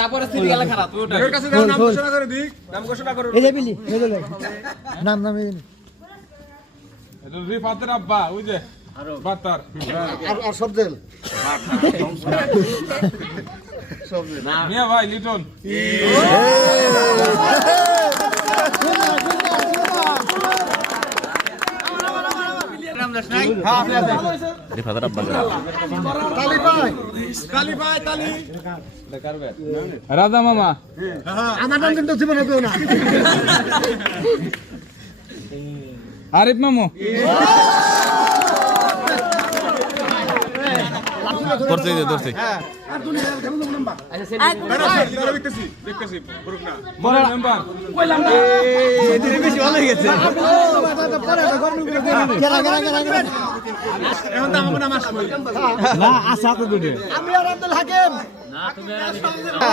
তারপরে সিরিয়ালে খারাপ তুই ওটা এর কাছে নাম ঘোষণা করে দিক নাম ঘোষণা করো এই যে বিলি এই যে নাম নাম এই এটা রিফাতের আব্বা ওই যে বাতার আর সব দেল না মিয়া ভাই লিটন রিফাতের আব্বা তালি ভাই তালি রাজা মামা আমার নাম কিন্তু জীবনে কেউ না আরিফ মামু ধরতে ধরতে দেখতেছি বড় মেম্বার বেশি ভালো হয়ে গেছে এখন তো আমার নাম আসবে আমি আর আব্দুল হাকিম